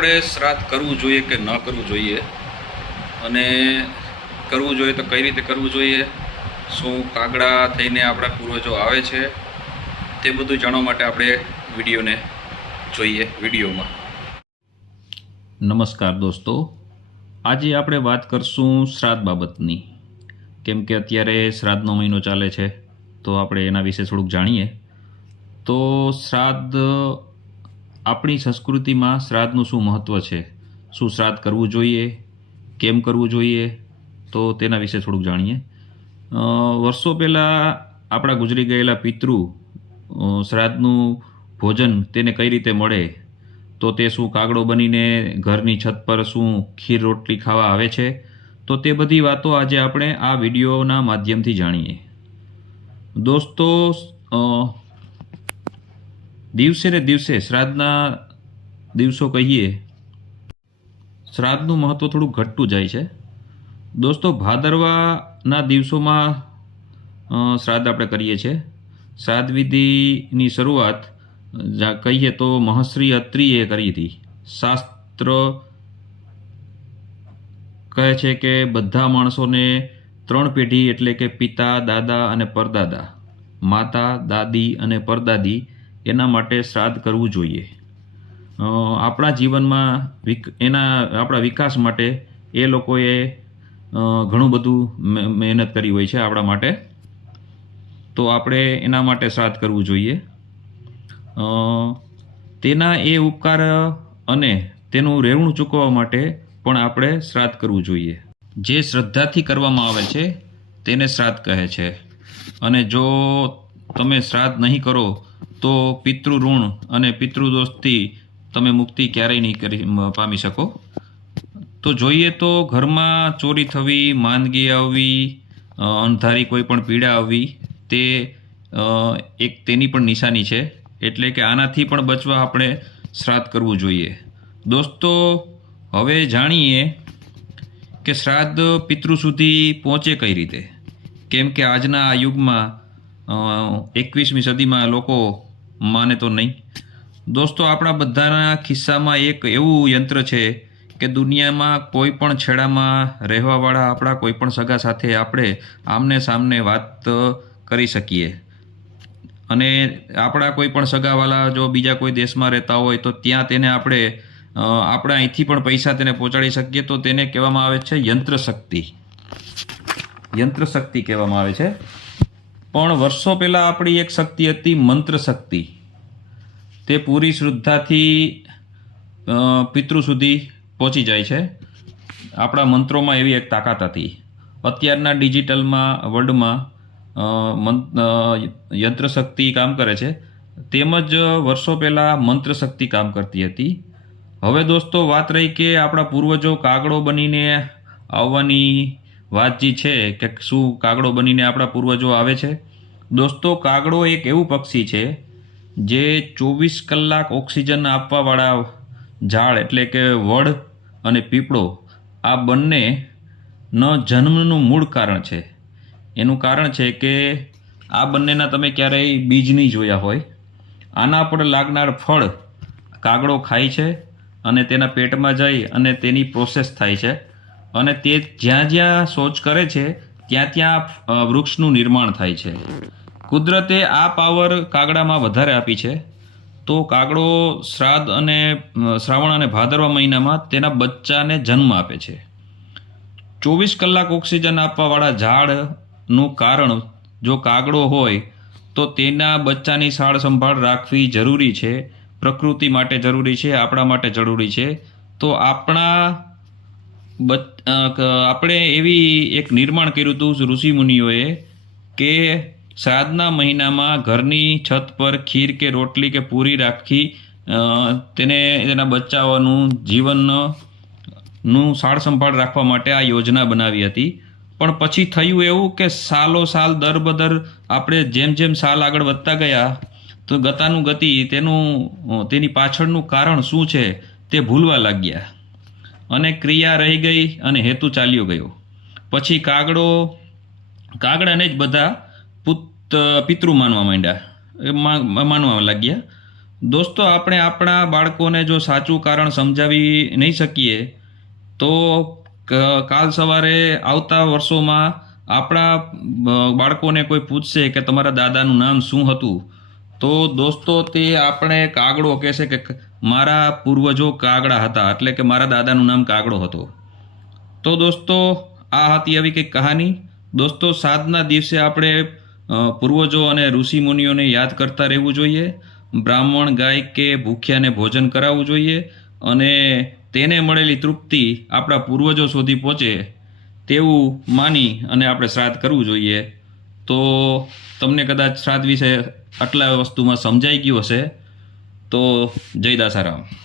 આપણે શ્રાદ્ધ કરવું જોઈએ કે ન કરવું જોઈએ, અને કરવું જોઈએ તો કઈ રીતે કરવું જોઈએ, શું કાગડા થઈને આપણા પૂર્વજો આવે છે, તે બધું જાણવા માટે આપણે વિડીયોને જોઈએ. વિડીયોમાં નમસ્કાર દોસ્તો, આજે આપણે વાત કરશું શ્રાદ્ધ બાબતની. કેમ કે અત્યારે શ્રાદ્ધનો મહિનો ચાલે છે, તો આપણે એના વિશે થોડુંક જાણીએ. તો શ્રાદ્ધ, આપણી સંસ્કૃતિમાં શ્રાદ્ધનું શું મહત્ત્વ છે, શું શ્રાદ્ધ કરવું જોઈએ, કેમ કરવું જોઈએ, તો તેના વિશે થોડુંક જાણીએ. વર્ષો પહેલાં આપણા ગુજરી ગયેલા પિતૃ શ્રાદ્ધનું ભોજન તેને કઈ રીતે મળે, તો તે શું કાગડો બનીને ઘરની છત પર શું ખીર રોટલી ખાવા આવે છે, તો તે બધી વાતો આજે આપણે આ વિડીયોના માધ્યમથી જાણીએ. દોસ્તો, દિવસે ને દિવસે શ્રાદ્ધના દિવસો કહીએ, શ્રાદ્ધનું મહત્ત્વ થોડું ઘટતું જાય છે. દોસ્તો, ભાદરવાના દિવસોમાં શ્રાદ્ધ આપણે કરીએ છીએ. શ્રાદ્ધ વિધિની શરૂઆત કહીએ તો મહર્ષિ અત્રિએ કરી હતી. શાસ્ત્ર કહે છે કે બધા માણસોને 3 પેઢી એટલે કે પિતા, દાદા અને પરદાદા, માતા, દાદી અને પરદાદી, એના માટે શ્રાદ્ધ કરવું જોઈએ. આપણા જીવનમાં આપણા વિકાસ માટે એ લોકોએ ઘણું બધું મહેનત કરી હોય છે આપણા માટે, તો આપણે એના માટે શ્રાદ્ધ કરવું જોઈએ. તેના એ ઉપકાર અને તેનું ઋણ ચૂકવવા માટે પણ આપણે શ્રાદ્ધ કરવું જોઈએ. જે શ્રદ્ધાથી કરવામાં આવે છે તેને શ્રાદ્ધ કહે છે. અને જો તમે શ્રાદ્ધ નહીં કરો તો પિતૃ ઋણ અને પિતૃદોષથી તમે મુક્તિ ક્યારેય નહીં પામી શકો. તો જોઈએ તો ઘરમાં ચોરી થવી, માંદગી આવવી, અણધારી કોઈ પણ પીડા આવવી, તે એક તેની પણ નિશાની છે. એટલે કે આનાથી પણ બચવા આપણે શ્રાદ્ધ કરવું જોઈએ. દોસ્તો, હવે જાણીએ કે શ્રાદ્ધ પિતૃ સુધી પહોંચે કઈ રીતે. કેમ કે આજના આ યુગમાં 21મી સદીમાં લોકો માને તો નહીં. દોસ્તો, આપણા બધાના ખિસ્સામાં એક એવું યંત્ર છે કે દુનિયામાં કોઈ પણ છેડામાં રહેવાવાળા આપણા કોઈ પણ સગા સાથે આપણે આમને સામને વાત કરી શકીએ. અને આપણા કોઈ પણ સગાવાલા જો બીજા કોઈ દેશમાં રહેતા હોય તો ત્યાં તેને આપણે આપણા અહીંથી પણ પૈસા તેને પહોંચાડી શકીએ. તો તેને કહેવામાં આવે છે યંત્ર શક્તિ. યંત્ર શક્તિ કહેવામાં આવે છે. પણ વર્ષો પહેલાં આપણી એક શક્તિ હતી મંત્ર શક્તિ. તે પૂરી શ્રદ્ધાથી પિતૃ સુધી પહોંચી જાય છે. આપણા મંત્રોમાં એવી એક તાકાત હતી. અત્યારના ડિજિટલમાં વર્લ્ડમાં યંત્ર શક્તિ કામ કરે છે, તેમજ વર્ષો પહેલાં મંત્ર શક્તિ કામ કરતી હતી. હવે દોસ્તો, વાત રહી કે આપણા પૂર્વજો કાગડો બનીને આવવાની વાત જે છે કે શું કાગડો બનીને આપણા પૂર્વજો આવે છે. દોસ્તો, કાગડો એક એવું પક્ષી છે જે 24 કલાક ઓક્સિજન આપવાવાળા ઝાડ એટલે કે વડ અને પીપળો, આ બંને ન જન્મનું મૂળ કારણ છે. એનું કારણ છે કે આ બંનેના તમે ક્યારેય બીજ નહીં જોયા હોય. આના પર લાગનાર ફળ કાગડો ખાય છે અને તેના પેટમાં જઈ અને તેની પ્રોસેસ થાય છે, અને તે જ્યાં જ્યાં શૌચ કરે છે ત્યાં ત્યાં વૃક્ષનું નિર્માણ થાય છે. કુદરતે આ પાવર કાગડામાં વધારે આપી છે. તો કાગડો શ્રાવણ અને ભાદરવા મહિનામાં તેના બચ્ચાને જન્મ આપે છે. 24 કલાક ઓક્સિજન આપવાવાળા ઝાડનું કારણ જો કાગડો હોય તો તેના બચ્ચાની સાર સંભાળ રાખવી જરૂરી છે. પ્રકૃતિ માટે જરૂરી છે, આપણા માટે જરૂરી છે. તો આપણે એવી એક નિર્માણ કર્યું હતું ઋષિમુનિઓએ કે શ્રાદ્ધના મહિનામાં ઘરની છત પર ખીર કે રોટલી કે પૂરી રાખી તેના બચ્ચાઓનું જીવનનું સાર સંભાળ રાખવા માટે આ યોજના બનાવી હતી. પણ પછી થયું એવું કે સાલ દર બદર આપણે જેમ જેમ સાલ આગળ વધતા ગયા તો ગતાનું ગતિ તેની પાછળનું કારણ શું છે તે ભૂલવા લાગ્યા, અને ક્રિયા રહી ગઈ અને હેતુ ચાલ્યો ગયો. પછી કાગડાને જ બધા પિતૃ માનવા લાગ્યા. દોસ્તો, આપણે આપણા બાળકોને જો સાચું કારણ સમજાવી નહીં શકીએ તો કાલ સવારે આવતા વર્ષોમાં આપણા બાળકોને કોઈ પૂછશે કે તમારા દાદાનું નામ શું હતું, તો દોસ્તો તે આપણે કાગડો કહેશે કે મારા પૂર્વજો કાગડા હતા, એટલે કે મારા દાદાનું નામ કાગડો હતો. તો દોસ્તો, આ હતી આવી કંઈક કહાની. દોસ્તો, શ્રાદ્ધના દિવસે આપણે પૂર્વજો અને ઋષિ મુનિઓને યાદ કરતા રહેવું જોઈએ. બ્રાહ્મણ, ગાય કે ભૂખ્યાને ભોજન કરાવવું જોઈએ અને તેને મળેલી તૃપ્તિ આપણા પૂર્વજો સુધી પહોંચે તેવું માની અને આપણે શ્રાદ્ધ કરવું જોઈએ. તો તમને કદાચ શ્રાદ્ધ વિશે આટલા વસ્તુમાં સમજાઈ ગયું હશે. તો જય દાસારામ.